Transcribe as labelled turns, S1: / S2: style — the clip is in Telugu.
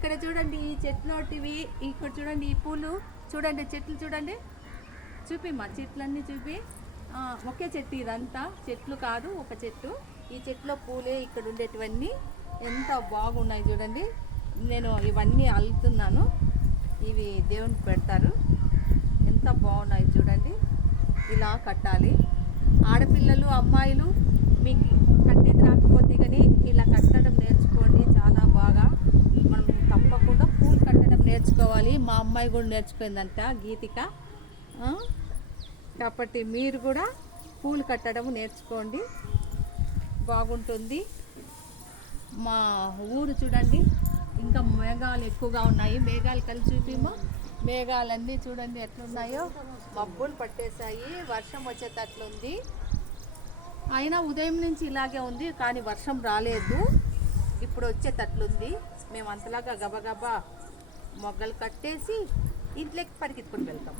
S1: ఇక్కడ చూడండి ఈ చెట్లోటివి ఇక్కడ చూడండి ఈ పూలు. చూడండి చెట్లు చూడండి. చూపి మా చెట్లన్నీ చూపి. ఒకే చెట్టు ఇదంతా. చెట్లు కాదు ఒక చెట్టు. ఈ చెట్లో పూలే ఇక్కడ ఉండేటివన్నీ. ఎంత బాగున్నాయి చూడండి. నేను ఇవన్నీ అల్లుతున్నాను. ఇవి దేవునికి పెడతారు. ఎంత బాగున్నాయి చూడండి. ఇలా కట్టాలి. ఆడపిల్లలు అమ్మాయిలు మీకు కట్టేది రాకపోతే కానీ ఇలా కట్టడం నేర్చుకోండి చాలా బాగా మనం తప్పకుండా పూలు కట్టడం నేర్చుకోవాలి. మా అమ్మాయి కూడా నేర్చుకుందంట గీతిక. కాబట్టి మీరు కూడా పూలు కట్టడం నేర్చుకోండి. బాగుంటుంది. మా ఊరు చూడండి. ఇంకా మేఘాలు ఎక్కువగా ఉన్నాయి. మేఘాలు కలిసి చూపిమో మేఘాలన్నీ చూడండి ఎట్లున్నాయో. మబ్బులు పట్టేశాయి. వర్షం వచ్చేటట్లుంది. అయినా ఉదయం నుంచి ఇలాగే ఉంది కానీ వర్షం రాలేదు. ఇప్పుడు వచ్చేటట్లుంది. మేము అంతలాగా గబగబా మొగ్గలు కట్టేసి ఇంట్లోకి పరిగెత్తుకొని వెళ్తాం.